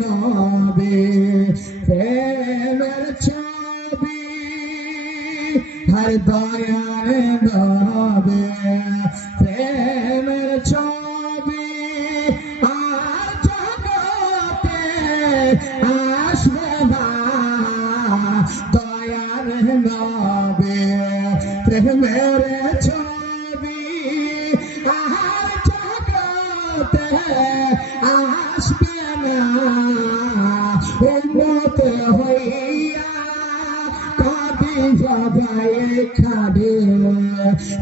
নবী প্রেমের ছবি হর দয়ার নবী প্রেমের ছবি আর জগতে আসবে না দয়ার নবী প্রেমের ছবি আর জগতে আসবে না উম্মত হইয়া কাঁদি জগায়ে খাদে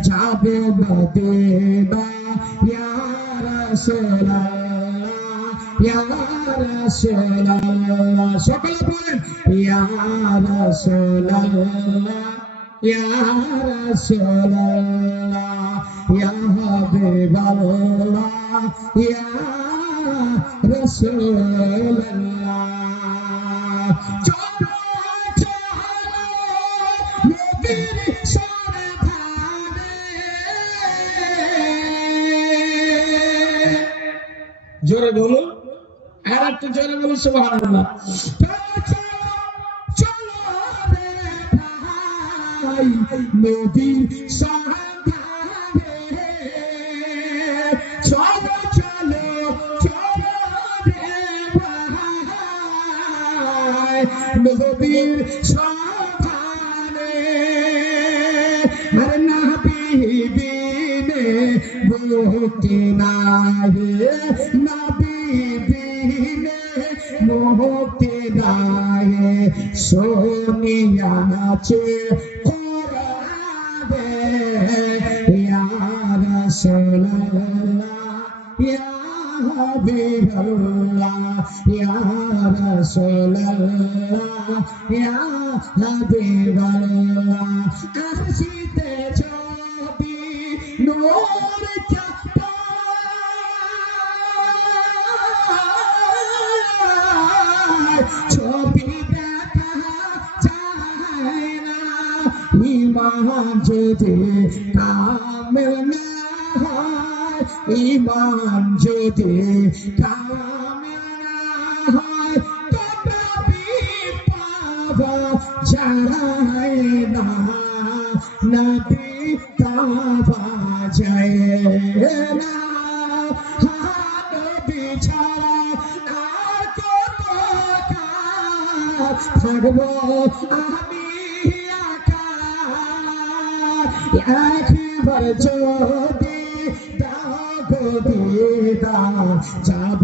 যাবে মদিনা ইয়া রাসূলুল্লাহ ইয়া রাসূলুল্লাহ সকলে বলেন ইয়া রাসূলুল্লাহ ইয়া রাসূলুল্লাহ ইয়া হাবিবাল্লাহ ইয়া রাসূলুল্লাহ চলো চলো নবীর সন্ধানে জোরে বলুন আর একটু জোরে বলুন সুবহানাল্লাহ চলো রে ভাই নবীর সন্ধানে চলো চলো চলো রে ভাই নবীর সন্ধানে আর নবী বিনে মুক্তি নাই নবী বিনে মুক্তি নাই সোনিয়াছে কোরআনে ইয়া রাসূলুল্লাহ ইয়া হাবিবাল্লাহ ইয়া রাসূলুল্লাহ ইয়া হাবিবাল্লাহ আসিতে ছবি নূর চাঁদা ছবি দেখা যায় না ইমান যদি কামেল না হয় ইমান যদি কামেল না হয় তবে পাওয়া যায় না নবী পাওয়া যায় না নবী ছাড়া আর কত কাজ থাকবো আমি একবার যদি দিদা যাব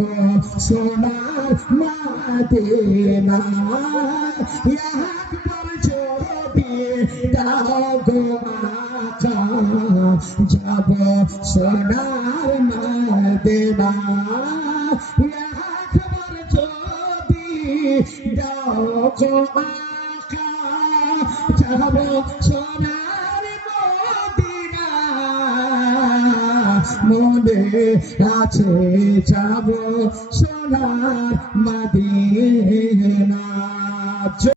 সোনার মদিনা একবার যদি গো আকা যাব সোনার মদিনা একবার যদি গো আকা যাব সোনার মদিনা মনে আছে যাব সোনার মদিনা।